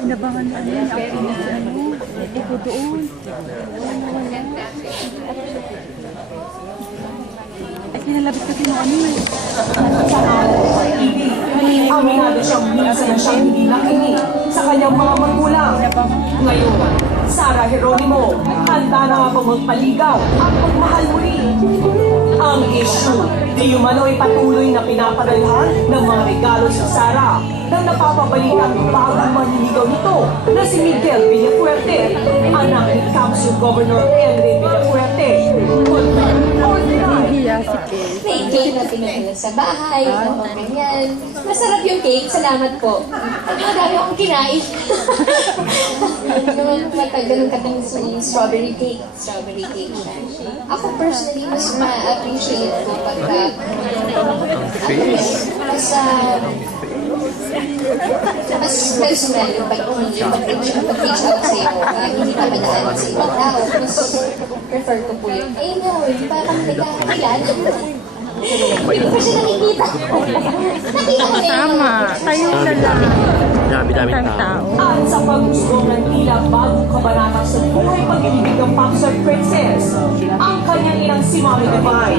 Inabangan na ano, ito doon. Ay, kinalabit kasi mo ano eh. Aminado siyang minsan na siyang hindi nakinig sa kanyang mga magulang. Ngayon, Sara Geronimo, handa na nga pang magpaligaw at magmahal muli. Ang issue, di umano'y patuloy na pinapadalhan ng mga regalo sa Sara nang napapabalikan ng bagong manliligaw nito na si Miguel Villafuerte, anak ni Council Governor Henry Villafuerte. May cake na pinagdala sa bahay, mga ganyan. Masarap yung cake, salamat po. At madami akong kinain. Ganun katamis yung strawberry cake. Strawberry cake siya. Ako personally, mas ma-appreciate ko pagka mas personal yung pag-reach out sa'yo, hindi pa madaan sa ibang tao. Mas prefer ko po yun. Eh no, hindi pa kami nagkakakilala. Hindi pa siya nakikita. Nakita ko eh. Tama, tayo na lang. Dami-dami tao. At sa pag-usbong ng tila bagong kabanata sa buhay pag-ibig ng Pop Star Princess, ang kanyang inang si Mommy Divine.